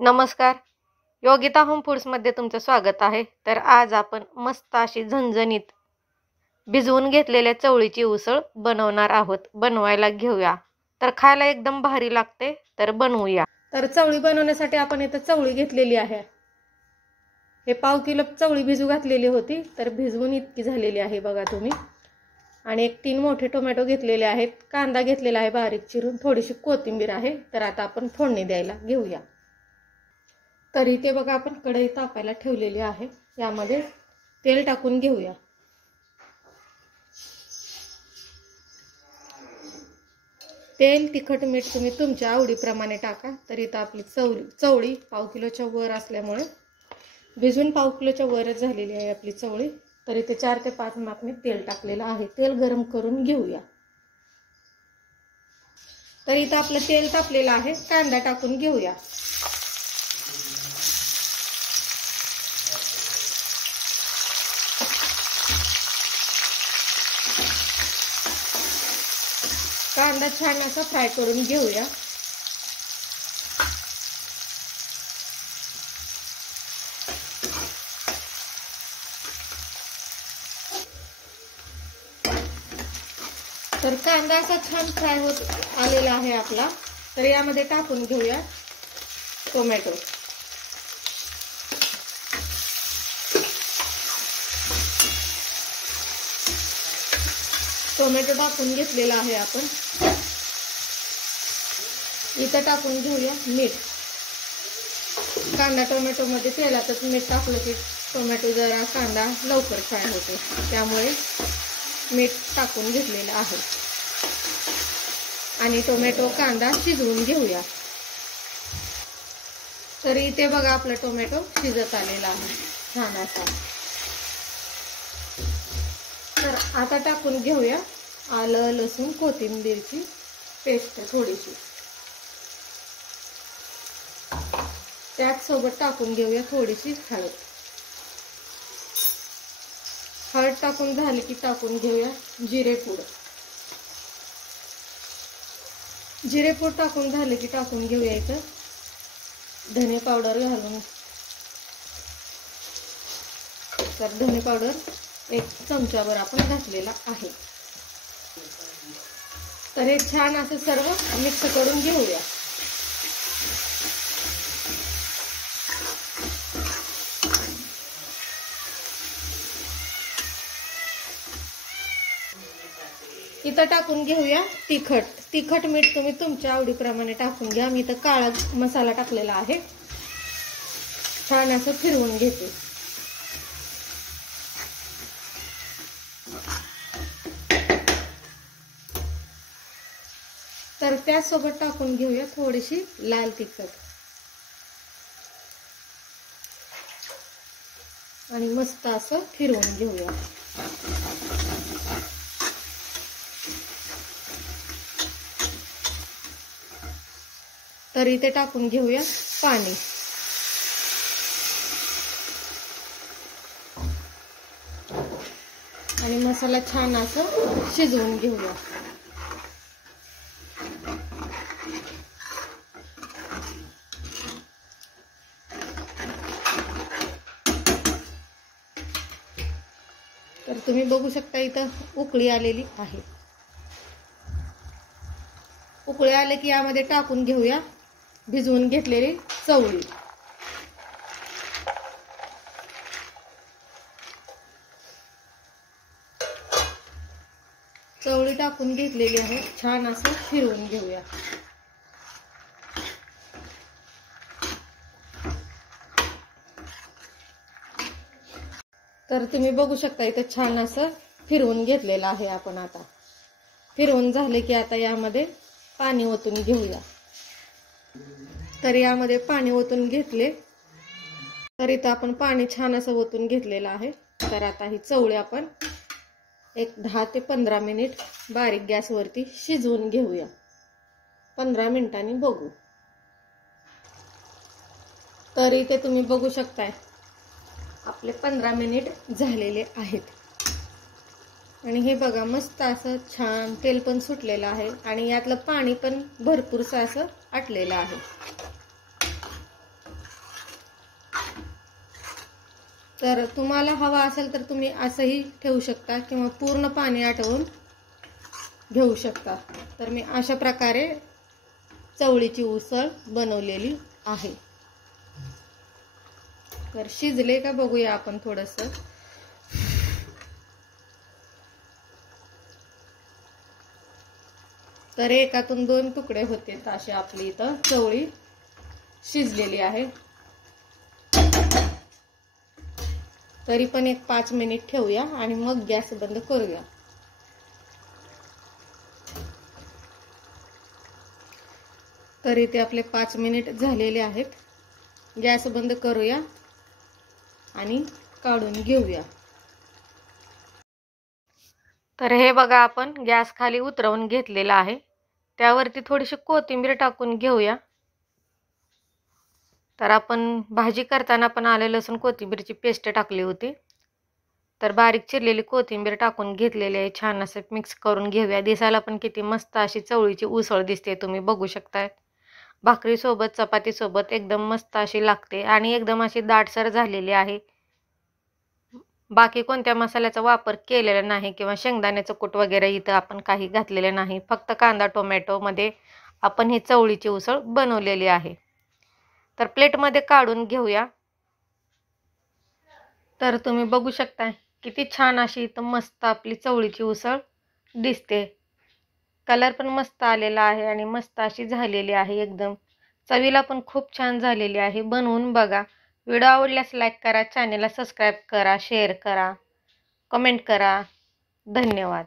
नमस्कार. योगिता होम फूड्समध्ये तुमचं स्वागत आहे. तर आज आपण मस्त अशी झणझणीत भिजवून घेतलेल्या चवळीची उसळ बनवणार आहोत. बनवायला घेऊया. तर खायला एकदम भारी लागते. तर बनवूया. तर चवळी बनवण्यासाठी आपण इथं चवळी घेतलेली आहे. हे पाव किलो चवळी भिजू घातलेली होती. तर भिजवून इतकी झालेली आहे बघा तुम्ही. आणि 3 मोठे टोमॅटो घेतलेले आहेत. कांदा घेतलेला आहे बारीक चिरून. थोडीशी कोथिंबीर आहे. तर आता आपण फोडणी द्यायला घेऊया. तर इथे बघा आपण कढई तापायला ठेवलेली आहे. यामध्ये तेल टाकून घेऊया. तेल तिखट मीठ तुम्ही तुमच्या आवडीप्रमाणे टाका. तर इथं आपली चवळी पाव किलोच्या वर असल्यामुळे भिजून पाव किलोच्या वरच झालेली आहे आपली चवळी. तर इथे 4 ते 5 माप मी तेल टाकलेलं आहे. तेल गरम करून घेऊया. तर इथं आपलं तेल तापलेलं आहे. कांदा टाकून घेऊया. कांदा छान असा फ्राय करून घेऊया. तर कांदा असा छान फ्राय होत आलेला आहे आपला. तर यामध्ये टाकून घेऊया टोमॅटो. टोमॅटो टाकून घेतलेला आहे आपण. इथं टाकून घेऊया मीठ. कांदा टोमॅटो मध्ये तेलातच मीठ टाकलं की टोमॅटो जरा कांदा लवकर फ्राय होतो. त्यामुळे मीठ टाकून घेतलेलं आहे. आणि टोमॅटो कांदा शिजवून घेऊया. तर इथे बघा आपला टोमॅटो शिजत आलेला आहे छान असा. तर आता टाकून घेऊया आलं लसूण कोथिंबीरची पेस्ट थोडीशी. त्याच सोबत टाकून घेऊया थोडीशी हळद. हळद टाकून झाली की टाकून घेऊया जिरेपूड. जिरेपूड टाकून झाले की टाकून घेऊया इथं धने पावडर घालून. तर धने पावडर 1 चमचाभर आपण घातलेला आहे. तर हे छान असं सर्व मिक्स करून घेऊया. इथं टाकून घेऊया तिखट मीठ तुम्ही तुमच्या आवडीप्रमाणे टाकून घ्या. मी इथं काळा मसाला टाकलेला आहे. छान असं फिरवून घेते. तर त्यासोबत टाकून घेऊया थोडीशी लाल तिखट. आणि मस्त असं फिरवून घेऊया. तर इथे टाकून घेऊया पाणी. आणि मसाला छान असं शिजवून घेऊया. तर तुम्ही बघू शकता इथं उकळी आलेली आहे. उकळी आले की यामध्ये टाकून घेऊया भिजवून घेतलेली चवळी. चवळी टाकून घेतलेली आहे. छान असं फिरवून घेऊया. तर तुम्ही बघू शकता इथं छान असं फिरवून घेतलेलं आहे आपण. आता फिरवून झाले की आता यामध्ये पाणी ओतून घेऊया. तर यामध्ये पाणी ओतून घेतले. तर इथं आपण पाणी छान असं ओतून घेतलेलं आहे. तर आता ही चवळी आपण 10 ते 15 मिनिट बारीक गॅसवरती शिजवून घेऊया. 15 मिनिटांनी बघू. तर इथे तुम्ही बघू शकताय आपले 15 मिनिट झालेले आहेत. आणि हे बघा मस्त असं छान तेल पण सुटलेलं आहे आणि यातलं पाणी पण भरपूरसं असं आटलेलं आहे. तर तुम्हाला हवा असेल तर तुम्ही असंही ठेवू शकता किंवा पूर्ण पाणी आटवून घेऊ शकता। तर मी अशा प्रकारे चवळीची उसळ बनवलेली आहे। तर शिजले का बघूया आपण थोडंसं। तर एकातून 2 तुकडे होते असे आपली इथं चवळी शिजलेली आहे। तरी पण एक 5 मिनिट ठेवूया आणि मग गॅस बंद करूया। तर इथे आपले 5 मिनिट झालेले आहेत। गॅस बंद करूया आणि काढून घेऊया। तर हे बघा आपण गॅस खाली उतरवून घेतलेला आहे। त्यावरती थोडीशी कोथिंबीर टाकून घेऊया। तर आपण भाजी करताना पण आले लसूण कोथिंबीरची पेस्ट टाकली होती। तर बारीक चिरलेली कोथिंबीर टाकून घेतलेली आहे। छान असं मिक्स करून घेऊया। दिसायला पण किती मस्त अशी चवळीची उसळ दिसते, तुम्ही बघू शकताय। भाकरी सोबत चपाती सोबत एकदम मस्त अशी लागते आणि एकदम अशी दाटसर झालेली आहे। बाकी कोणत्या मसाल्याचा वापर केलेला नाही किंवा शेंगदाण्याचं कूट वगैरे इथं आपण काही घातलेले नाही। फक्त कांदा टोमॅटो मध्ये आपण ही चवळीची उसळ बनवलेली आहे। तर प्लेटमध्ये काढून घेऊया। तर तुम्ही बघू शकता किती छान अशी इथं मस्त आपली चवळीची उसळ दिसते। कलर पण मस्त आलेला आहे आणि मस्त अशी झालेली आहे। एकदम चवीला पण खूप छान झालेली आहे। बनवून बघा। व्हिडिओ आवडल्यास लाईक करा, चॅनलला सबस्क्राईब करा, शेअर करा, कमेंट करा। धन्यवाद।